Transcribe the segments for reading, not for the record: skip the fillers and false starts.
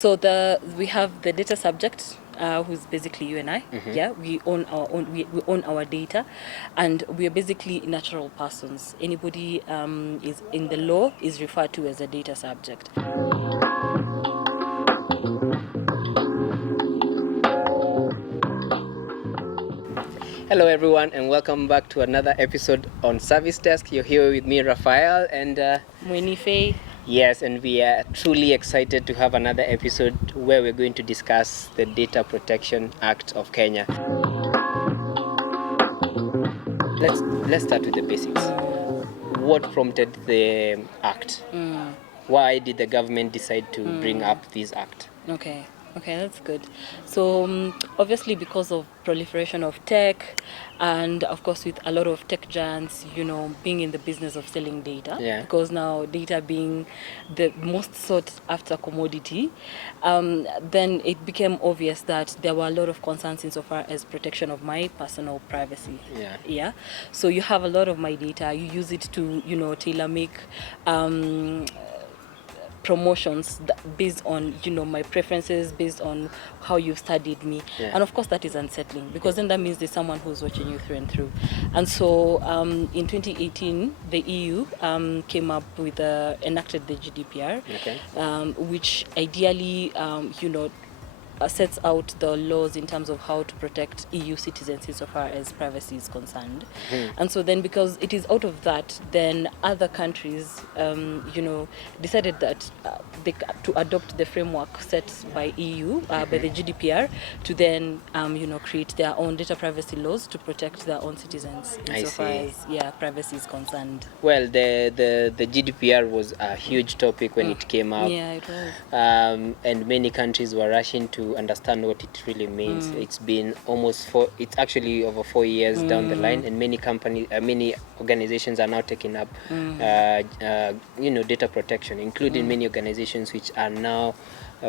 We have the data subject, who's basically you and I. Yeah, we own our data, and we are basically natural persons. Anybody is in the law is referred to as a data subject. Hello everyone and welcome back to another episode on Service Desk. You're here with me, Raphael, and Mwenife. yes, and we are truly excited to have another episode where we're going to discuss the Data Protection Act of Kenya. Let's start with the basics. What prompted the act? Why did the government decide to bring up this act? Okay, that's good. So obviously because of proliferation of tech, and of course with a lot of tech giants, being in the business of selling data, because now data being the most sought after commodity, then it became obvious that there were a lot of concerns insofar as protection of my personal privacy. Yeah. So you have a lot of my data, you use it to, tailor make promotions based on my preferences, based on how you've studied me, and of course that is unsettling, because then that means there's someone who's watching you through and through. And so in 2018 the EU came up with enacted the GDPR, which ideally sets out the laws in terms of how to protect EU citizens insofar as privacy is concerned. And so then, because it is out of that, then other countries, decided that to adopt the framework set by EU, by the GDPR, to then, create their own data privacy laws to protect their own citizens insofar as privacy is concerned. Well, the GDPR was a huge topic when it came out. Yeah, it was. And many countries were rushing to understand what it really means. It's been it's actually over 4 years down the line, and many organizations are now taking up data protection, including many organizations which are now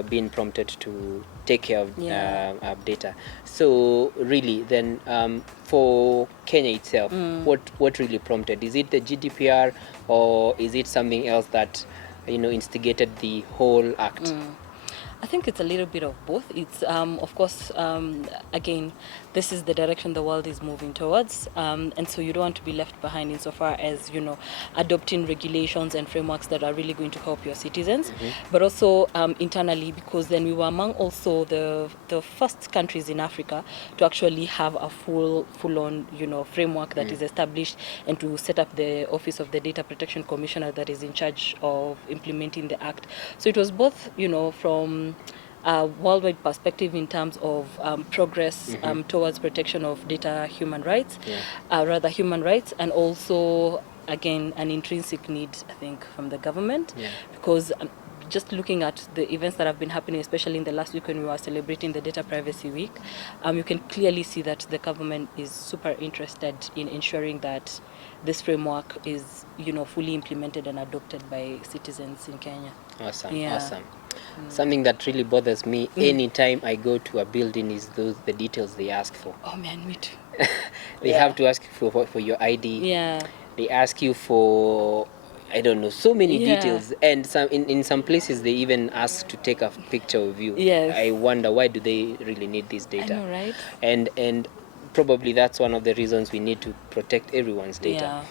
being prompted to take care of data. So really then, for Kenya itself, what really prompted? Is it the GDPR, or is it something else that instigated the whole act? I think it's a little bit of both. It's of course, again, this is the direction the world is moving towards, and so you don't want to be left behind insofar as adopting regulations and frameworks that are really going to help your citizens, but also internally, because then we were among also the first countries in Africa to actually have a full-on framework that is established, and to set up the Office of the Data Protection Commissioner that is in charge of implementing the act. So it was both from a worldwide perspective in terms of progress towards protection of human rights, and also again an intrinsic need, I think, from the government, because just looking at the events that have been happening, especially in the last week when we were celebrating the Data Privacy Week, you can clearly see that the government is super interested in ensuring that this framework is fully implemented and adopted by citizens in Kenya. Awesome. Something that really bothers me anytime I go to a building is the details they ask for. Oh man, me too. They have to ask for your ID. They ask you for, I don't know, so many details, and in some places they even ask to take a picture of you. I wonder, why do they really need this data? I know, right? And probably that's one of the reasons we need to protect everyone's data.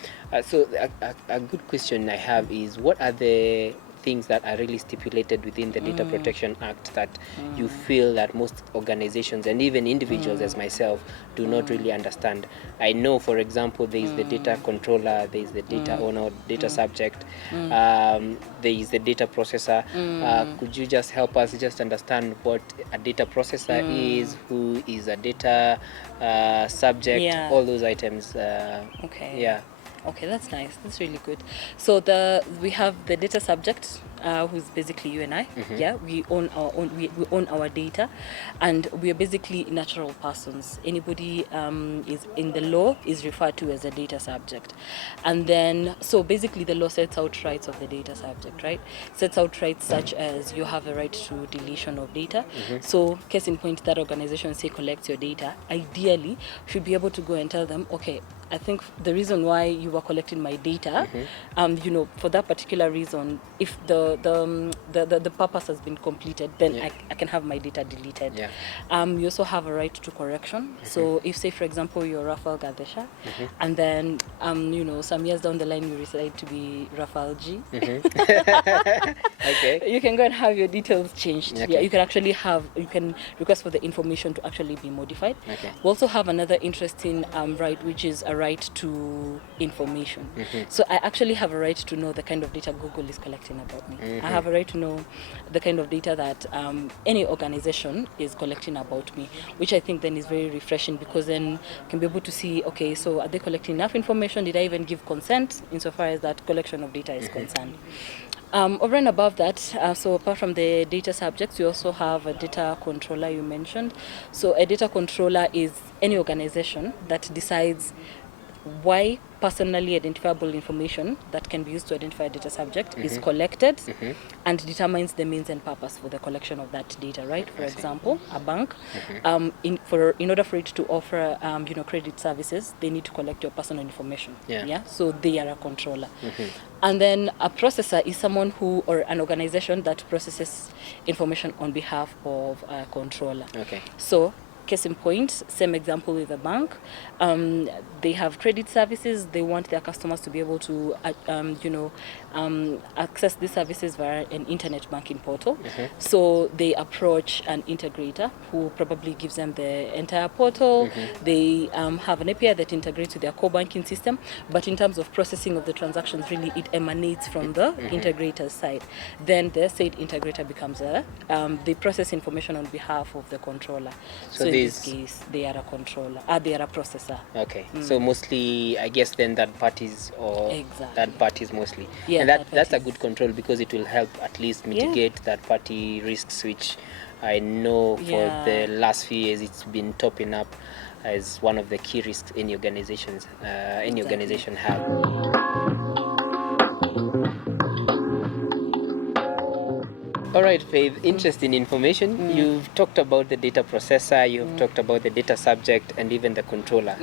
So a good question I have is, what are the things that are really stipulated within the Data Protection Act that you feel that most organizations and even individuals as myself do not really understand? I know, for example, there is the data controller, there is the data owner, data subject, there is the data processor. Could you just help us just understand what a data processor is, who is a data subject, all those items? Okay, that's nice. That's really good. So we have the data subject, who's basically you and I. We own our data, and we are basically natural persons. Anybody is in the law is referred to as a data subject. And then, so basically the law sets out rights of the data subject, right? Sets out rights such as you have a right to deletion of data. So case in point, that organization, say, collects your data, ideally should be able to go and tell them, okay, I think the reason why you were collecting my data, for that particular reason, if the purpose has been completed, then I can have my data deleted. You also have a right to correction. So if, say, for example, you're Rafael Gadesha, and then, some years down the line you decide to be Rafael G, okay, you can go and have your details changed. Okay. Yeah, you can request for the information to actually be modified. Okay. We also have another interesting right, which is a right to information. So I actually have a right to know the kind of data Google is collecting about me. I have a right to know the kind of data that any organization is collecting about me, which I think then is very refreshing, because then I can be able to see, okay, so are they collecting enough information? Did I even give consent insofar as that collection of data is concerned? Over and above that, so apart from the data subjects, we also have a data controller you mentioned. So a data controller is any organization that decides why personally identifiable information that can be used to identify a data subject is collected, and determines the means and purpose for the collection of that data, right? For example, a bank, in order for it to offer credit services, they need to collect your personal information. So they are a controller. And then a processor is someone or an organization that processes information on behalf of a controller. So case in point, same example with a bank. They have credit services. They want their customers to be able to, access these services via an internet banking portal. So they approach an integrator who probably gives them the entire portal. They have an API that integrates with their core banking system. But in terms of processing of the transactions, really it emanates from the integrator's side. Then the said integrator becomes they process information on behalf of the controller. So in this case, they are a controller. They are a processor. Okay. So mostly, I guess then third parties third parties mostly. Yeah, and that's a good control, because it will help at least mitigate third party risks, which I know for the last few years it's been topping up as one of the key risks any organization have. All right, Faith, interesting information. You've talked about the data processor, you've talked about the data subject, and even the controller.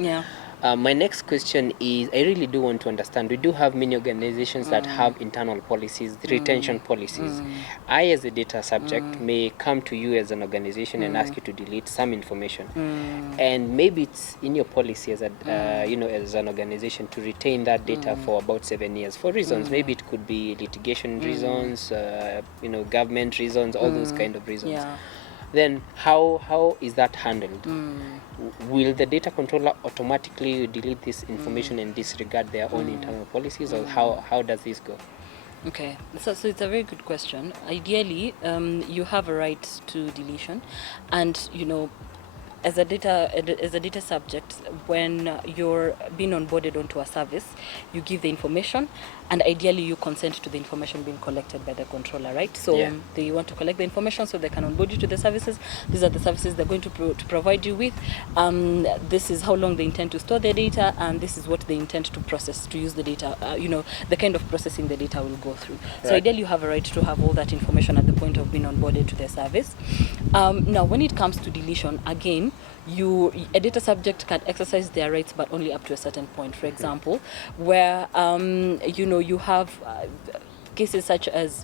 My next question is, I really do want to understand, we do have many organizations that have internal policies, retention policies. I, as a data subject, may come to you as an organization and ask you to delete some information. And maybe it's in your policy as as an organization to retain that data for about 7 years for reasons. Maybe it could be litigation reasons, government reasons, all those kind of reasons. Then how is that handled? Will the data controller automatically delete this information and disregard their own internal policies, or how does this go? Okay, so it's a very good question. Ideally, you have a right to deletion, and as a data subject, when you're being onboarded onto a service, you give the information, and ideally you consent to the information being collected by the controller, right? So they want to collect the information so they can onboard you to the services. These are the services they're going to provide you with. This is how long they intend to store their data, and this is what they intend to process, to use the data, the kind of processing the data will go through. Right. So ideally you have a right to have all that information at the point of being onboarded to the service. Now, when it comes to deletion, again, a data subject can exercise their rights, but only up to a certain point. For example, where you have cases such as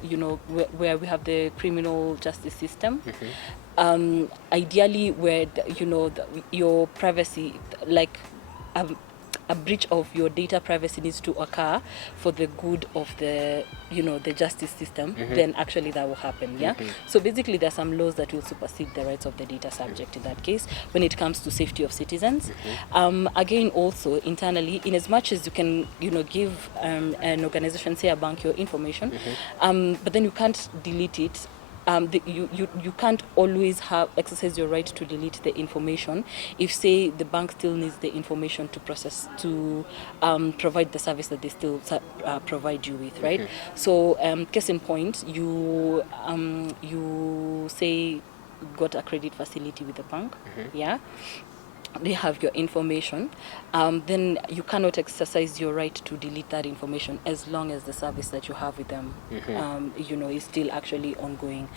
where we have the criminal justice system. Ideally, where your privacy, like a breach of your data privacy, needs to occur for the good of the justice system, then actually that will happen. So basically there are some laws that will supersede the rights of the data subject in that case when it comes to safety of citizens. Again, also internally, in as much as you can give an organization, say a bank, your information, but then you can't delete it. You can't always exercise your right to delete the information if, say, the bank still needs the information to process, to provide the service that they still provide you with, right? So case in point, you say got a credit facility with the bank, they have your information, then you cannot exercise your right to delete that information as long as the service that you have with them, is still actually ongoing.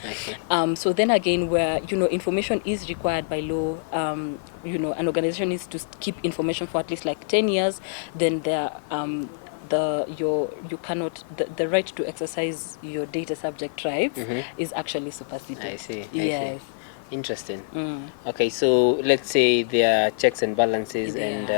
So then again, where, information is required by law, an organization needs to keep information for at least like 10 years, then the right to exercise your data subject rights is actually superseded. I see. Yes. Interesting. Okay, so let's say there are checks and balances, and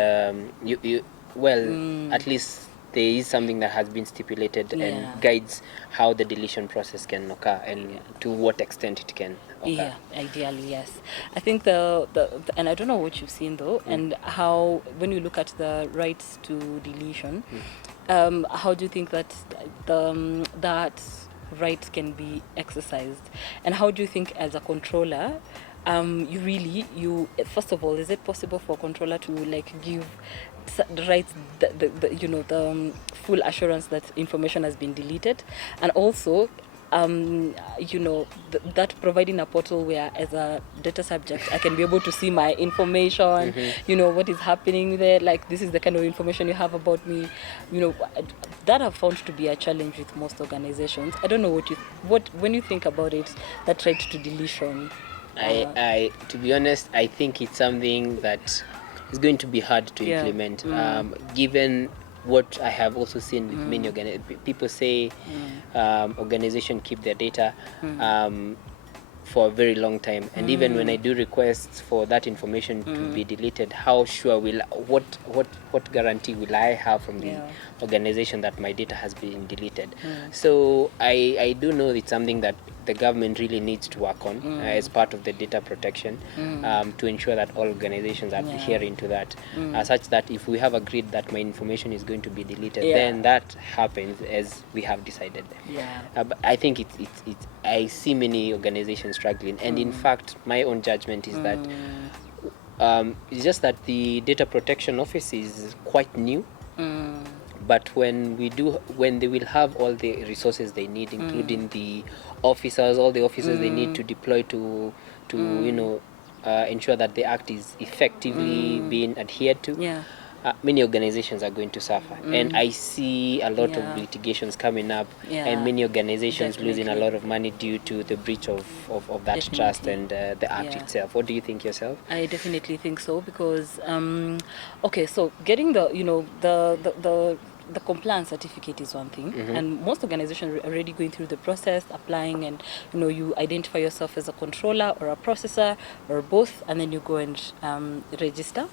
at least there is something that has been stipulated and guides how the deletion process can occur and to what extent it can occur. Yeah, ideally, yes. I think the and I don't know what you've seen though, and how when you look at the rights to deletion, how do you think that that rights can be exercised, and how do you think as a controller, you first of all, is it possible for a controller to like give the rights, the full assurance that information has been deleted, and also that providing a portal where as a data subject I can be able to see my information, what is happening there, like this is the kind of information you have about me, that I've found to be a challenge with most organizations. I don't know what when you think about it, that right to deletion. I to be honest, I think it's something that is going to be hard to implement, given what I have also seen with many people say organizations keep their data for a very long time, and even when I do requests for that information to be deleted, how sure what guarantee will I have from the organization that my data has been deleted? So I do know it's something that the government really needs to work on as part of the data protection, to ensure that all organizations are adhering to that, such that if we have agreed that my information is going to be deleted, then that happens as we have decided. But I think it's I see many organizations struggling, and in fact my own judgment is that it's just that the data protection office is quite new. But when they will have all the resources they need, including all the officers they need to deploy to ensure that the act is effectively being adhered to, many organizations are going to suffer. And I see a lot of litigations coming up, and many organizations losing a lot of money due to the breach of that trust and the act itself. What do you think yourself? I definitely think so, because so getting the compliance certificate is one thing, and most organizations are already going through the process, applying, and you identify yourself as a controller or a processor or both, and then you go and register.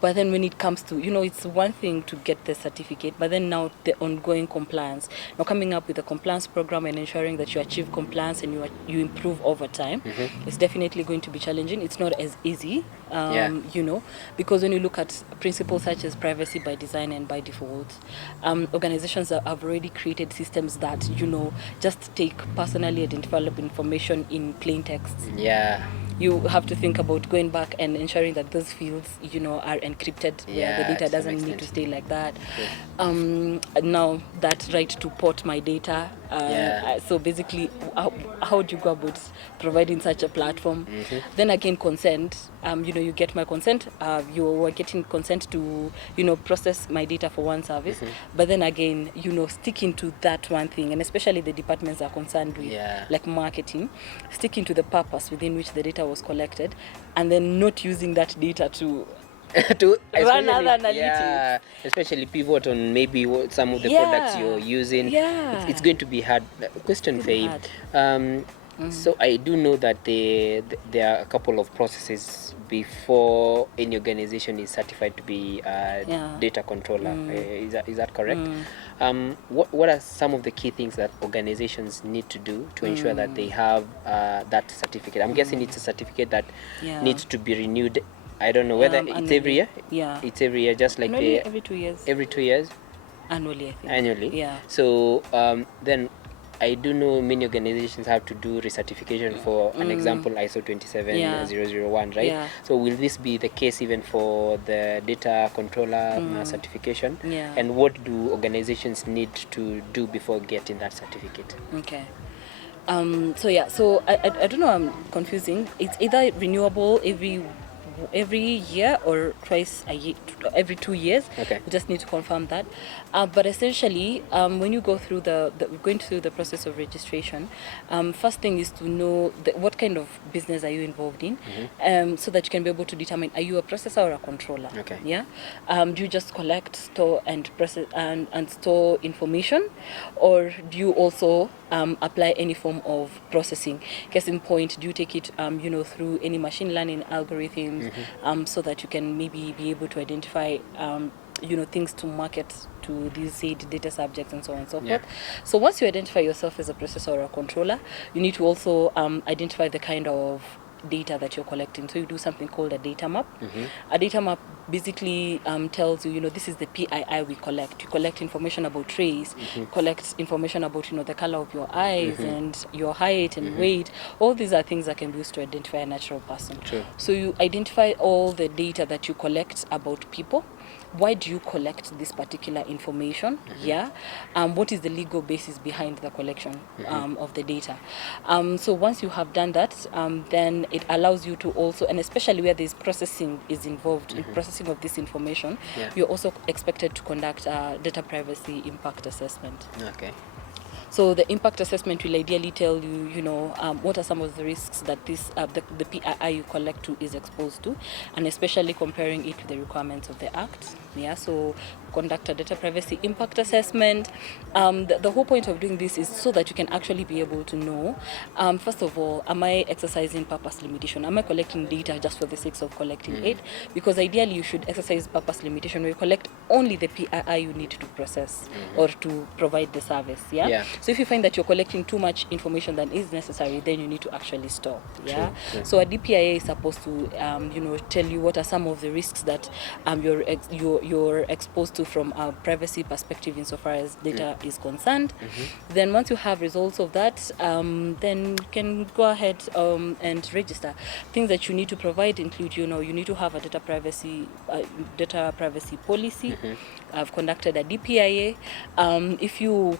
But then when it comes to, it's one thing to get the certificate, but then now the ongoing compliance, now coming up with a compliance program and ensuring that you achieve compliance and you improve over time, it's definitely going to be challenging. It's not as easy, because when you look at principles such as privacy by design and by default, organizations have already created systems that, just take personally identifiable information in plain text. You have to think about going back and ensuring that those fields, are encrypted, where the data doesn't need to stay like that. Now that right to port my data. So basically, how do you go about providing such a platform? Then again, consent. You get my consent. You are getting consent to, process my data for one service. But then again, sticking to that one thing, and especially the departments are concerned with, like marketing, sticking to the purpose within which the data was collected, and then not using that data to run other analytics. Especially pivot on maybe some of the products you're using. It's going to be hard. Question for you. So I do know that there are a couple of processes before any organization is certified to be a data controller. Is that correct? What are some of the key things that organizations need to do to ensure that they have that certificate? I'm guessing it's a certificate that needs to be renewed. I don't know whether it's every year. It's every year, just like every 2 years. Every 2 years. Annually, I think. Annually. So then I do know many organizations have to do recertification for an example, ISO 27001, right? So will this be the case even for the data controller certification? And what do organizations need to do before getting that certificate? Okay. So I don't know, I'm confusing. It's either renewable every every year or twice a year, every 2 years. Okay. We just need to confirm that. But essentially, when you go through going through the process of registration, first thing is to know what kind of business are you involved in, so that you can be able to determine, are you a processor or a controller? Okay. Yeah. Do you just collect, store, and process and store information, or do you also apply any form of processing? Case in point, do you take it through any machine learning algorithms, so that you can maybe be able to identify things to market to these said data subjects and so on and so forth. So once you identify yourself as a processor or a controller, you need to also identify the kind of data that you're collecting. So you do something called a data map. A data map basically tells you, this is the PII we collect. You collect information about race, collect information about, the color of your eyes and your height and weight. All these are things that can be used to identify a natural person. True. So you identify all the data that you collect about people. Why do you collect this particular information? What is the legal basis behind the collection of the data? So once you have done that, then it allows you to also, and especially where there's processing is involved in processing of this information, you're also expected to conduct a data privacy impact assessment. Okay. So the impact assessment will ideally tell you, what are some of the risks that the PII you collect to is exposed to, and especially comparing it to the requirements of the Act. So conduct a data privacy impact assessment. The whole point of doing this is so that you can actually be able to know, first of all, am I exercising purpose limitation? Am I collecting data just for the sake of collecting it? Because ideally you should exercise purpose limitation where you collect only the PII you need to process or to provide the service. So if you find that you're collecting too much information than is necessary, then you need to actually stop. True. So a DPIA is supposed to tell you what are some of the risks that you're exposed to from a privacy perspective insofar as data is concerned. Then once you have results of that, then you can go ahead and register. Things that you need to provide include, you need to have a data privacy policy. I've conducted a DPIA. If you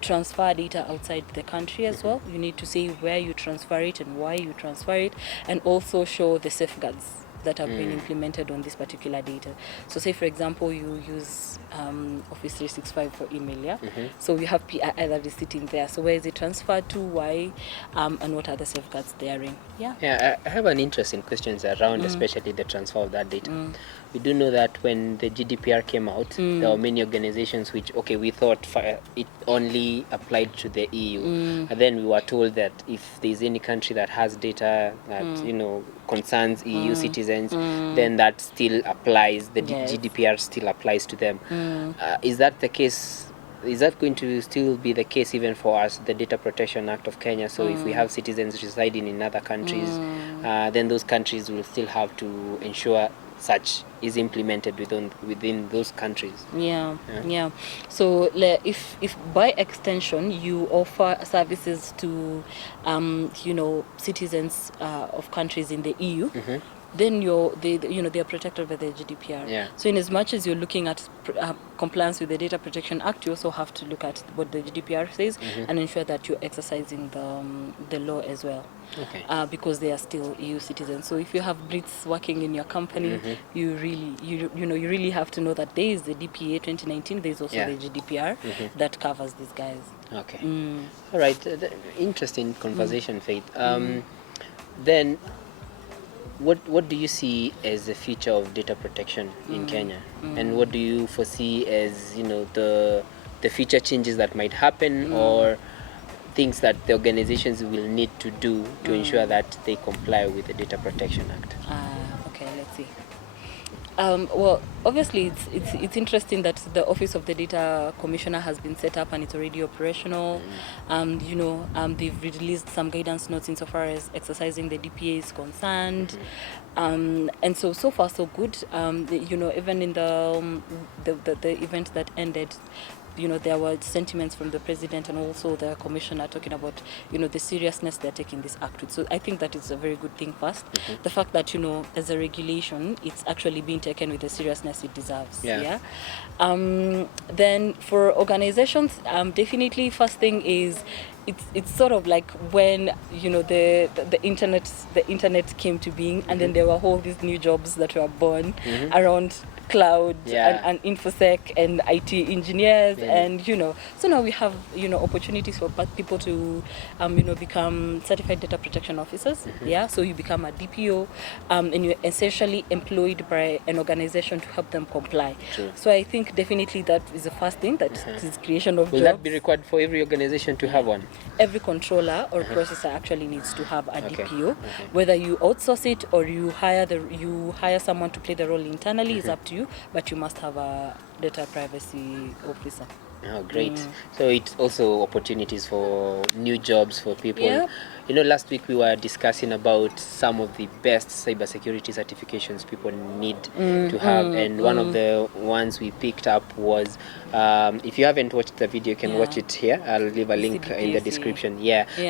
transfer data outside the country as well, you need to say where you transfer it and why you transfer it, and also show the safeguards that have been implemented on this particular data. So say, for example, you use Office 365 for email, So you have PII that is sitting there. So where is it transferred to, why, and what are the safeguards therein? I have an interesting questions around especially the transfer of that data. We do know that when the GDPR came out, there were many organizations which, we thought it only applied to the EU. And then we were told that if there's any country that has data that, concerns EU citizens, then that still applies, the GDPR still applies to them. Is that the case? Is that going to still be the case even for us, the Data Protection Act of Kenya? So if we have citizens residing in other countries, then those countries will still have to ensure such is implemented within those countries. So if by extension you offer services to citizens of countries in the EU, then they are protected by the GDPR. So in as much as you're looking at compliance with the Data Protection Act, you also have to look at what the GDPR says and ensure that you're exercising the law as well. Because they are still EU citizens. So if you have Brits working in your company, you really have to know that there is the DPA 2019. There is also the GDPR that covers these guys. All right. Interesting conversation, Faith. Then, what do you see as the future of data protection in Kenya, and what do you foresee as the future changes that might happen or things that the organizations will need to do to ensure that they comply with the Data Protection Act? Okay, let's see. Well, obviously, it's interesting that the Office of the Data Commissioner has been set up and it's already operational. They've released some guidance notes insofar as exercising the DPA is concerned. And so far so good. Even in the event that ended, there were sentiments from the president and also the commissioner talking about, the seriousness they're taking this act with. So I think that is a very good thing first. The fact that, as a regulation, it's actually being taken with the seriousness it deserves. Then for organizations, definitely first thing is it's sort of like when, you know, the internet came to being, and then there were all these new jobs that were born around cloud and infosec and IT engineers, and you know, so now we have, you know, opportunities for people to you know, become certified data protection officers. So you become a DPO, and you're essentially employed by an organization to help them comply. So I think definitely that is the first thing, that is creation of Will jobs. that be required for every organization to have one? Every controller or processor actually needs to have a DPO. Whether you outsource it or you hire someone to play the role internally is up to you, but you must have a data privacy officer. Oh, great. So it's also opportunities for new jobs for people. You know, last week we were discussing about some of the best cybersecurity certifications people need to have, and one of the ones we picked up was, if you haven't watched the video, you can watch it here. I'll leave a link in the description.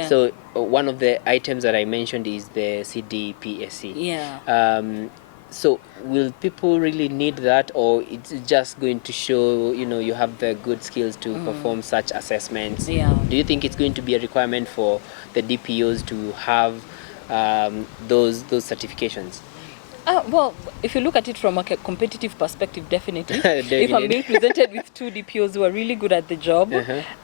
So one of the items that I mentioned is the CDPSC. So will people really need that, or it's just going to show, you know, you have the good skills to perform such assessments? Do you think it's going to be a requirement for the DPOs to have those certifications? Well, if you look at it from a competitive perspective, definitely. If I'm being presented with two DPOs who are really good at the job,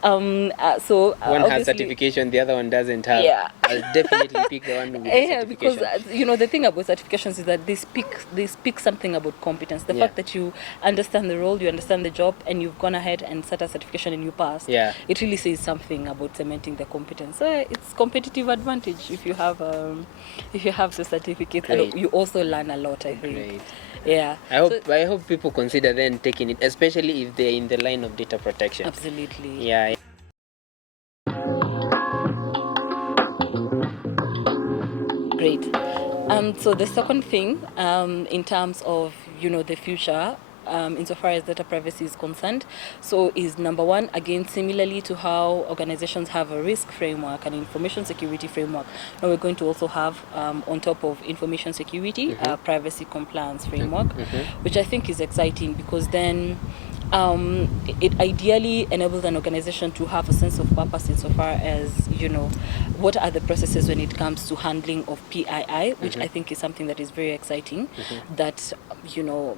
so one has certification, the other one doesn't have. I'll definitely pick the one with the certification. Because you know, the thing about certifications is that they speak something about competence. The fact that you understand the role, you understand the job, and you've gone ahead and set a certification and you passed. It really says something about cementing the competence. So it's competitive advantage if you have the certificate, and you also learn a lot, I think. I hope people consider then taking it, especially if they're in the line of data protection. Absolutely. Great. So the second thing, in terms of, you know, the future, insofar as data privacy is concerned, so is number one, again, similarly to how organizations have a risk framework and information security framework, now we're going to also have, on top of information security, a privacy compliance framework, which I think is exciting, because then it ideally enables an organization to have a sense of purpose insofar as, you know, what are the processes when it comes to handling of PII, which I think is something that is very exciting, that, you know,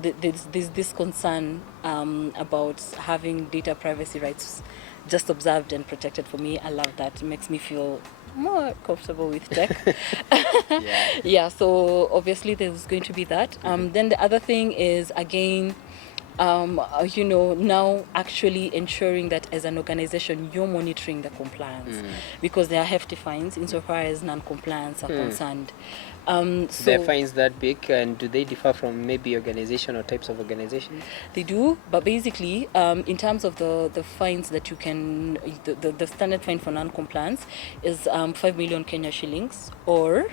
there's this concern about having data privacy rights just observed and protected. For me, I love that. It makes me feel more comfortable with tech. So obviously there's going to be that. Then the other thing is, again, you know, now actually ensuring that as an organization you're monitoring the compliance, because there are hefty fines insofar as non-compliance are concerned. So they're fines that big, and do they differ from maybe organization or types of organizations? They do, but basically, in terms of the fines that you can, the standard fine for non-compliance is 5 million Kenya shillings, or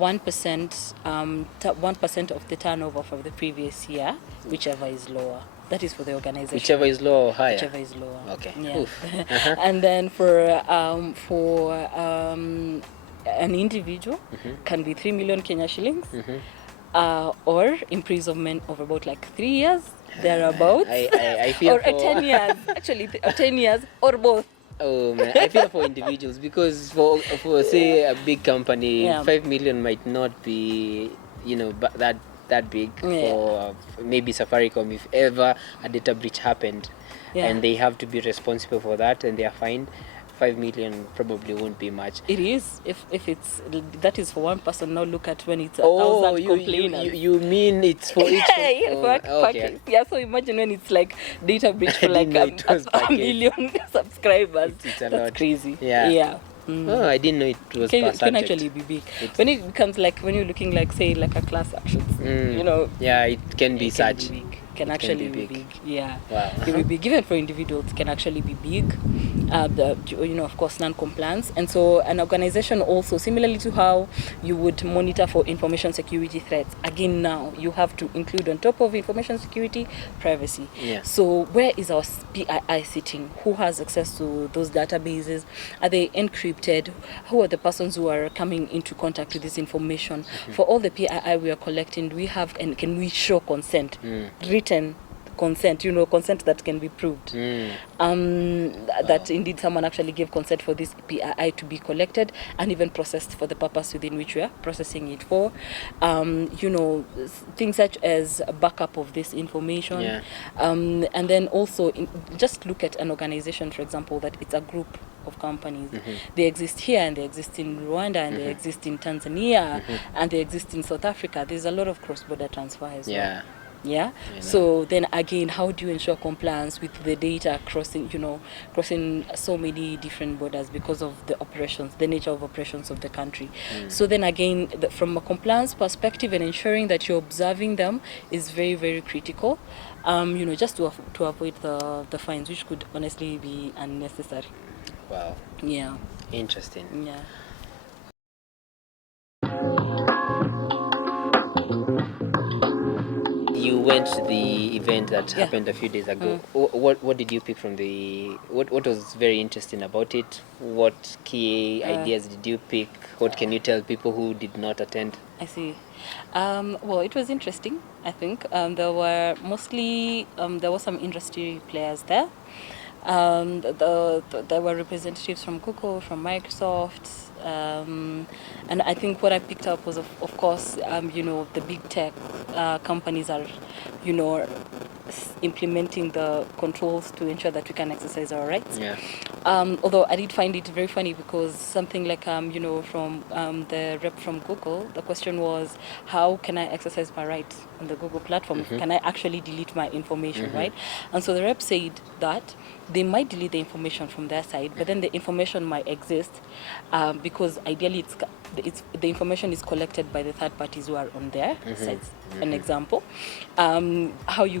1% of the turnover for the previous year, whichever is lower. That is for the organization. Whichever is lower or higher? Whichever is lower. Okay. And then for an individual, can be 3 million Kenya shillings, or imprisonment of about like 3 years, thereabouts. I feel or 10 years, actually, 10 years, or both. Oh man, I feel for individuals, because for say a big company, 5 million might not be, you know, that big for maybe Safaricom. If ever a data breach happened, and they have to be responsible for that, and they are fined, 5 million probably won't be much. It is, if it's, that is for one person. Now look at when it's 1,000 complainants. You mean it's for each? Okay. So imagine when it's like data breach for like a million subscribers. That's crazy. Oh, I didn't know it was per subject. It can actually be big. When it becomes like, when you're looking like, say, like a class action, you know. It can be such. Can actually be big. Wow. It will be given for individuals, can actually be big. You know, of course, non-compliance. And so an organization also, similarly to how you would monitor for information security threats, again now you have to include on top of information security, privacy. So where is our PII sitting? Who has access to those databases? Are they encrypted? Who are the persons who are coming into contact with this information? For all the PII we are collecting, do we have, and can we show consent? Written consent, consent that can be proved. That indeed someone actually gave consent for this PII to be collected and even processed for the purpose within which we are processing it for. Things such as a backup of this information. Yeah. And then also just look at an organization, for example, that it's a group of companies. They exist here and they exist in Rwanda and they exist in Tanzania and they exist in South Africa. There's a lot of cross-border transfer as well. Yeah. So then again, how do you ensure compliance with the data crossing so many different borders because of the nature of operations of the country? So then again, from a compliance perspective and ensuring that you're observing them is very, very critical. Just to avoid the fines, which could honestly be unnecessary. Wow. Yeah. Interesting. Yeah. You went to the event that happened a few days ago. What did you pick from what was very interesting about it? What key ideas did you pick? What can you tell people who did not attend? I see. Well, it was interesting, I think. There were some industry players there. There were representatives from Google, from Microsoft, and I think what I picked up was, of course, the big tech companies are, implementing the controls to ensure that we can exercise our rights. Yeah. Although I did find it very funny because something like, from the rep from Google, the question was, how can I exercise my right on the Google platform? Can I actually delete my information, right? And so the rep said that they might delete the information from their side, but then the information might exist because ideally the information is collected by the third parties who are on their sites. An example, how you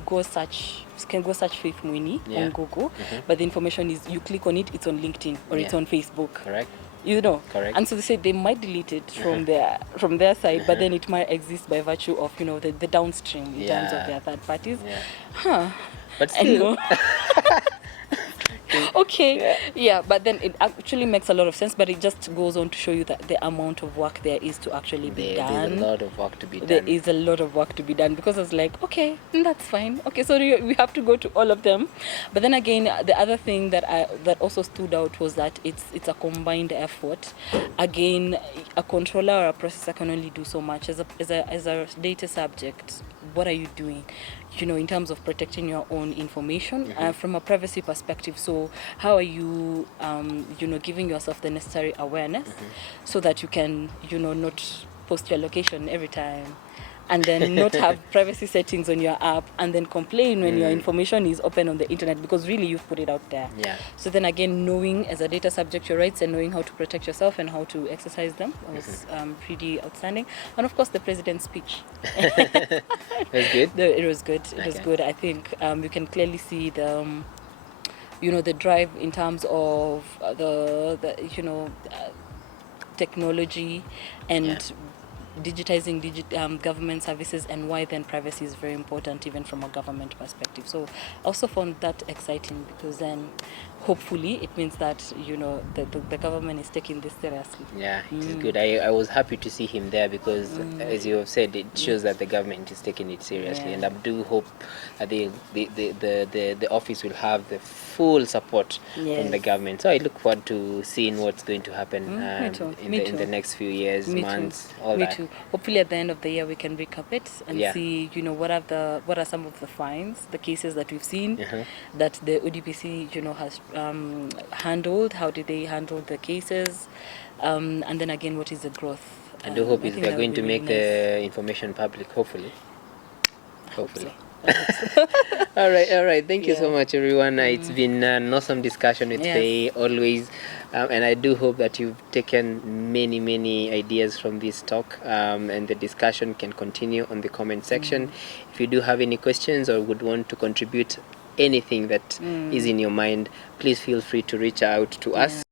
can go search Faith Mwini on Google, but the information is, you click on it, it's on LinkedIn or it's on Facebook. Correct. Correct. And so they say they might delete it from their side, but then it might exist by virtue of the downstream in terms of their third parties. But still. Okay, but then it actually makes a lot of sense, but it just goes on to show you that the amount of work there is to actually be done. There's a lot of work to be done. There is a lot of work to be done, because I was like, okay, that's fine. Okay, so we have to go to all of them. But then again, the other thing that also stood out was that it's a combined effort. Again, a controller or a processor can only do so much. As a data subject, what are you doing? In terms of protecting your own information from a privacy perspective. So how are you, giving yourself the necessary awareness so that you can, not post your location every time and then not have privacy settings on your app and then complain when your information is open on the internet, because really you've put it out there. Yeah. So then again, knowing as a data subject your rights and knowing how to protect yourself and how to exercise them was pretty outstanding. And of course, the president's speech. It was good? It was good. It was good. I think you can clearly see the drive in terms of the technology and digitizing government services, and why then privacy is very important even from a government perspective. So I also found that exciting, because then hopefully it means that the government is taking this seriously. Yeah, it is good. I was happy to see him there, because as you have said, it shows that the government is taking it seriously, and I do hope that the office will have the full support from the government. So I look forward to seeing what's going to happen in the next few years, months, all that. Hopefully at the end of the year we can recap it and see what are some of the fines, the cases that we've seen that the ODPC has handled. How did they handle the cases, and then again, what is the growth? I do hope they're going to make the information public, hopefully. All right. Thank you so much, everyone. It's been an awesome discussion with Faye, always. And I do hope that you've taken many ideas from this talk, and the discussion can continue on the comment section. If you do have any questions or would want to contribute anything that is in your mind, please feel free to reach out to us.